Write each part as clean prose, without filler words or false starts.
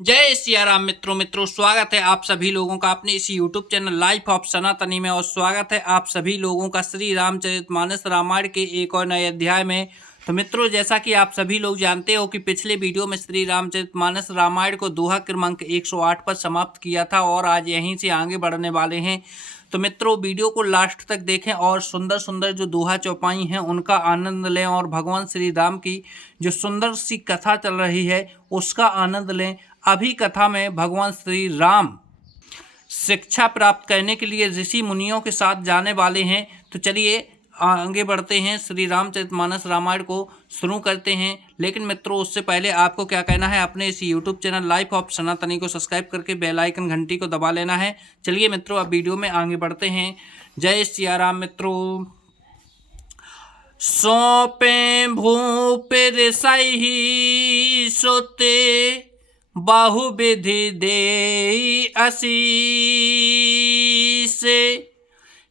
जय सिया राम मित्रों स्वागत है आप सभी लोगों का अपने इस YouTube चैनल लाइफ ऑफ सनातनी में। और स्वागत है आप सभी लोगों का श्री रामचरितमानस रामायण के एक और नए अध्याय में। तो मित्रों, जैसा कि आप सभी लोग जानते हो कि पिछले वीडियो में श्री रामचरितमानस रामायण को दोहा क्रमांक 108 पर समाप्त किया था और आज यहीं से आगे बढ़ने वाले हैं। तो मित्रों, वीडियो को लास्ट तक देखें और सुंदर सुंदर जो दोहा चौपाई हैं उनका आनंद लें और भगवान श्री राम की जो सुंदर सी कथा चल रही है उसका आनंद लें। अभी कथा में भगवान श्री राम शिक्षा प्राप्त करने के लिए ऋषि मुनियों के साथ जाने वाले हैं। तो चलिए आगे बढ़ते हैं, श्री रामचरितमानस रामायण को शुरू करते हैं। लेकिन मित्रों, उससे पहले आपको क्या कहना है, अपने इस यूट्यूब चैनल लाइफ ऑफ सनातनी को सब्सक्राइब करके बेल आइकन घंटी को दबा लेना है। चलिए मित्रों, अब वीडियो में आगे बढ़ते हैं। जय सिया राम मित्रों। सौंपे भूप सही सोते बहुविधि दे आशीष,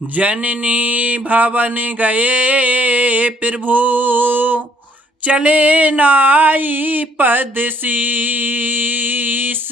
जननी भवन गए प्रभु चले नाई पद शीस।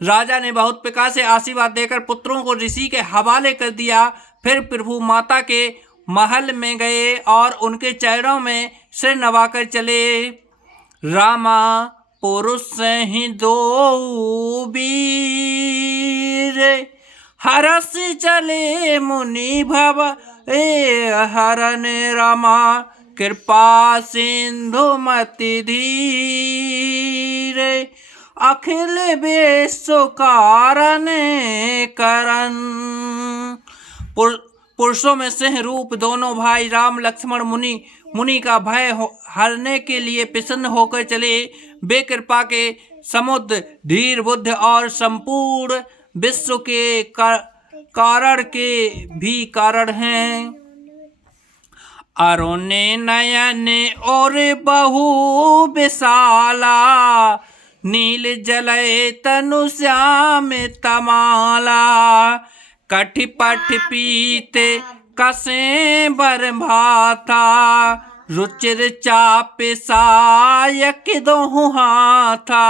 राजा ने बहुत प्रकार से आशीर्वाद देकर पुत्रों को ऋषि के हवाले कर दिया। फिर प्रभु माता के महल में गए और उनके चरणों में सिर नवाकर चले। रामा पुरुष ही दो वीर हरस चले मुनि भव हरन रमा कृपा सिंधु मति धीर अखिल विश्व कारण करन। पुरुषों में सिंह रूप दोनों भाई राम लक्ष्मण मुनि का भय हरने के लिए प्रसन्न होकर चले। वे कृपा के समुद्र धीर बुद्ध और संपूर्ण विश्व के कारण के भी कारण हैं। अरुण नयन और बहु विशाला नील जलय तनु श्याम तमाला कठि पठ पीत कसे बर भाथा रुचिर चाप सायक दोहु हाथा।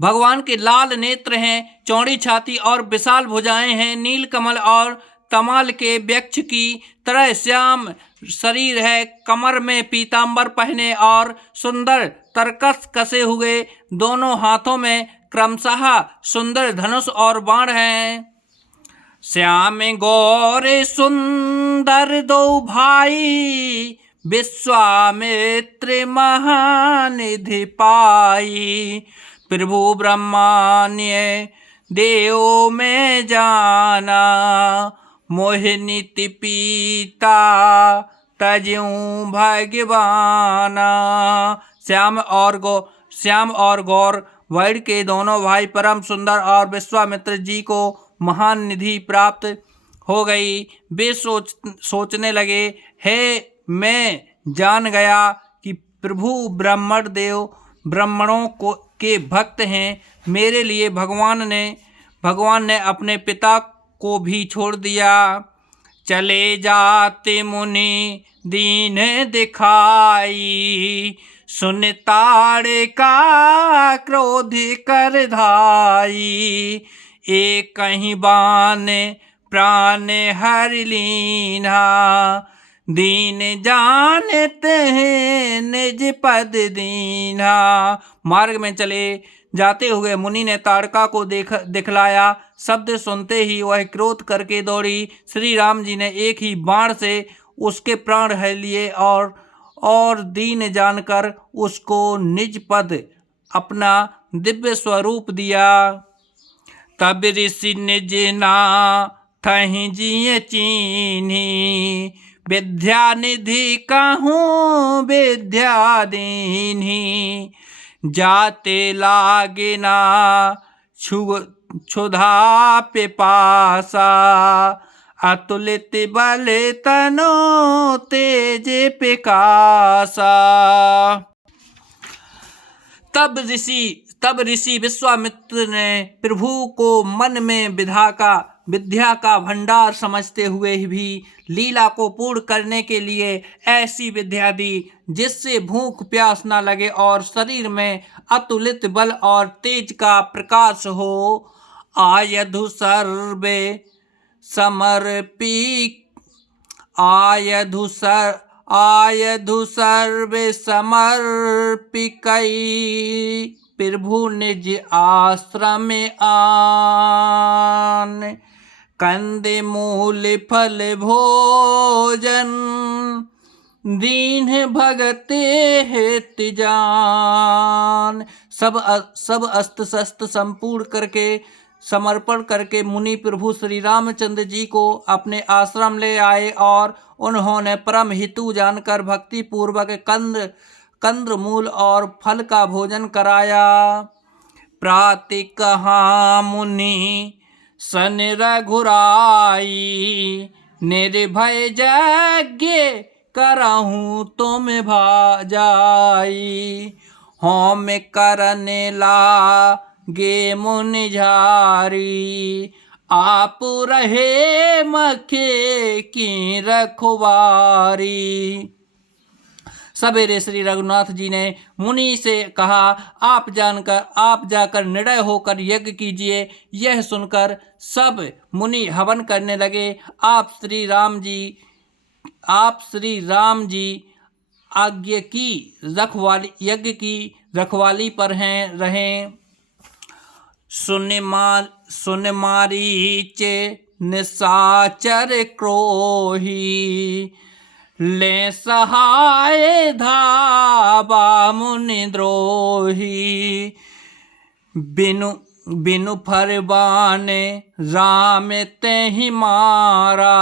भगवान के लाल नेत्र हैं, चौड़ी छाती और विशाल भुजाएं हैं। नील कमल और तमाल के वृक्ष की तरह श्याम शरीर है। कमर में पीतांबर पहने और सुंदर तरकस कसे हुए। दोनों हाथों में क्रमशः सुंदर धनुष और बाण हैं। श्याम गौर सुंदर दो भाई विश्वामित्र महानिधि पाई। प्रभु ब्रह्माण्य देव में जाना मोहिनीति पीता तज्यू भगवाना। श्याम और गौर वैर के दोनों भाई परम सुंदर और विश्वामित्र जी को महान निधि प्राप्त हो गई। वे सोचने लगे, हे मैं जान गया कि प्रभु ब्राह्मणों के भक्त हैं। मेरे लिए भगवान ने अपने पिता को भी छोड़ दिया। चले जाते मुनि दीन दिखाई सुन ताड़े का क्रोध कर धाई। एक कहीं बान प्राण हर लीना दीन जानते हैं निज पद दीना। मार्ग में चले जाते हुए मुनि ने ताड़का को दिखलाया। शब्द सुनते ही वह क्रोध करके दौड़ी। श्री राम जी ने एक ही बाण से उसके प्राण हर लिए और दीन जानकर उसको निज पद अपना दिव्य स्वरूप दिया। तब ऋषि निज ना थहि जिय चीन्ही विद्या निधि कहूँ विद्या दीन्ही। जाते लागे ना क्षुधा पिपासा अतुलित बल तनो तेज पिकासा। तब ऋषि विश्वामित्र ने प्रभु को मन में विधा का विद्या का भंडार समझते हुए भी लीला को पूर्ण करने के लिए ऐसी विद्या दी जिससे भूख प्यास न लगे और शरीर में अतुलित बल और तेज का प्रकाश हो। आयधु सर्वे समर्पी आयधु सर्वे समर्पिकै प्रभु निज आश्रम आन कंदे मूल फल भोजन दीन भगते हित जान। सब अस्त्र शस्त्र संपूर्ण करके समर्पण करके मुनि प्रभु श्री रामचंद्र जी को अपने आश्रम ले आए और उन्होंने परम हितु जानकर भक्ति पूर्वक कंद मूल और फल का भोजन कराया। प्रातः मुनि सन रघुराई निर्भय यज्ञ करहूँ तुम भाजाई होम करने लागे मुनि झारी आप रहे मखे की रखवारी। सवेरे श्री रघुनाथ जी ने मुनि से कहा आप जाकर निर्णय होकर यज्ञ कीजिए। यह सुनकर सब मुनि हवन करने लगे। आप श्री राम जी आज्ञा की यज्ञ की रखवाली पर रहें। सुन मारीच निशाचर क्रोही ले सहाय धाबा मुनि द्रोही बिनु फरमान राम तेहि मारा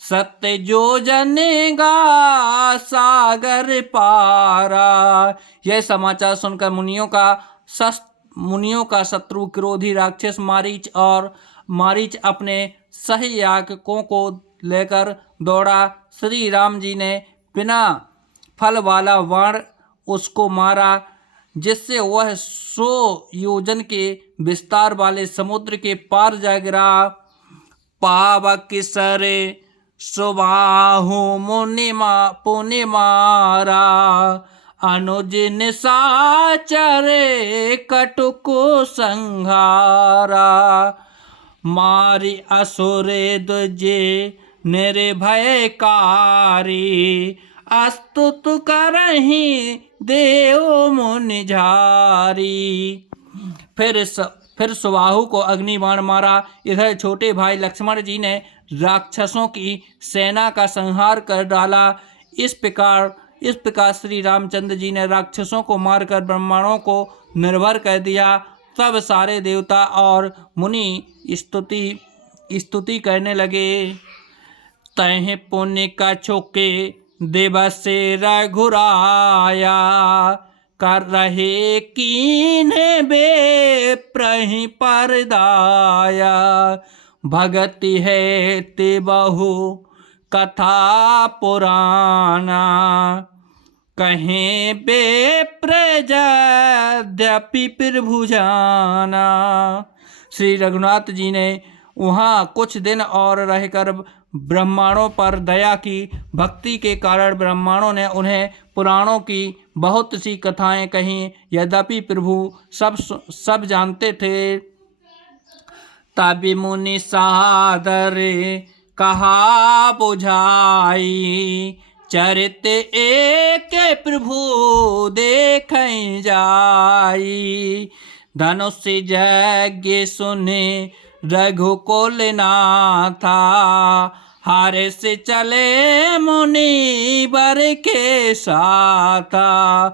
सत्य जो जनेगा सागर पारा। यह समाचार सुनकर मुनियों का शत्रु क्रोधी राक्षस मारीच अपने सहायकों को लेकर दौड़ा। श्री राम जी ने बिना फल वाला बाण उसको मारा जिससे वह 100 योजन के विस्तार वाले समुद्र के पार जा गिरा। पावक सरे सुबाहु मुनि पुनि मारा अनुज निशाचर कटुको संहारा मारी असुरे दुजे निर्भयकारी अस्तुत करहि देव मुनि झारी। फिर सुबाहु को अग्निबाण मारा। इधर छोटे भाई लक्ष्मण जी ने राक्षसों की सेना का संहार कर डाला। इस प्रकार श्री रामचंद्र जी ने राक्षसों को मारकर ब्राह्मणों को निर्भर कर दिया। तब सारे देवता और मुनि स्तुति करने लगे। तह पुण्य का छोके दिवस रघुराया कर रहे कीन बे प्रहि परदाया भगति है ते बहु कथा पुराना कहें बे प्रजद्यपि प्रभु जाना। श्री रघुनाथ जी ने वहाँ कुछ दिन और रहकर ब्राह्मणों पर दया की। भक्ति के कारण ब्राह्मणों ने उन्हें पुराणों की बहुत सी कथाएं कहीं। यद्यपि प्रभु सब जानते थे। तभी मुनि सादर कहा बुझाई चरित एक प्रभु देखें जाई। धनुष यज्ञ सुने रघुकुल नाथा हारे से चले मुनि वर के साथा।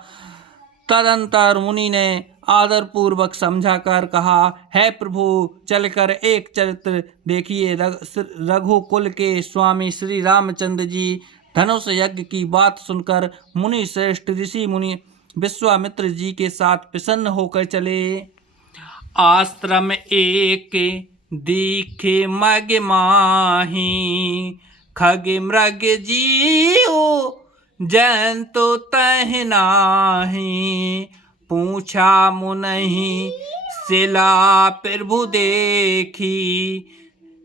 तदंतर मुनि ने आदर पूर्वक समझा कर कहा है प्रभु चलकर एक चरित्र देखिए। रघुकुल के स्वामी श्री रामचंद्र जी धनुष यज्ञ की बात सुनकर मुनि श्रेष्ठ ऋषि मुनि विश्वामित्र जी के साथ प्रसन्न होकर चले। आश्रम एक दीखे मग माही खग मृग जीओ जंतु तह नाही। पूछा मुनहि शिला प्रभु देखी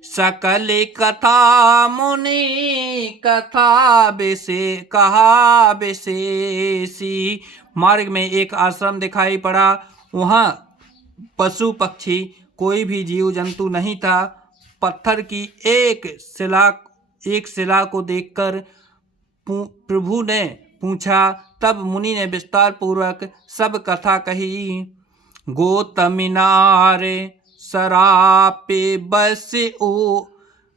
सकल कथा मुनि कथा कहा विशेषी। मार्ग में एक आश्रम दिखाई पड़ा। वहाँ पशु पक्षी कोई भी जीव जंतु नहीं था। पत्थर की एक शिला को देखकर प्रभु ने पूछा। तब मुनि ने विस्तार पूर्वक सब कथा कही। गोतमिनारे सरापे बस ओ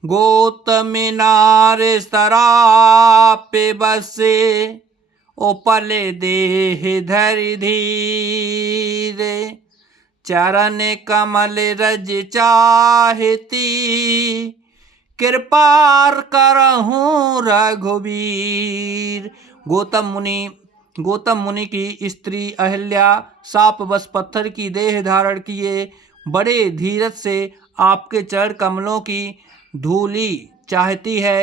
गोतमिनारे सरापे बसे ओपले देह धरि धीरे चरण कमल रज चाहती कृपार करहूँ रघुवीर। गौतम मुनि की स्त्री अहिल्या साप बस पत्थर की देह धारण किए बड़े धीरज से आपके चरण कमलों की धूलि चाहती है।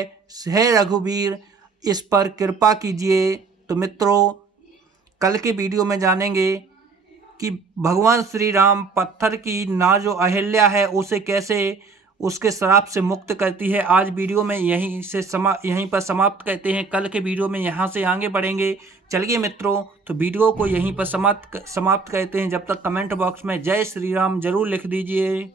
हे रघुवीर, इस पर कृपा कीजिए। तो मित्रों, कल के वीडियो में जानेंगे कि भगवान श्री राम पत्थर की ना जो अहिल्या है उसे कैसे उसके श्राप से मुक्त करती है। आज वीडियो में यहीं पर समाप्त करते हैं। कल के वीडियो में यहाँ से आगे बढ़ेंगे। चलिए मित्रों, तो वीडियो को यहीं पर समाप्त करते हैं। जब तक कमेंट बॉक्स में जय श्री राम जरूर लिख दीजिए।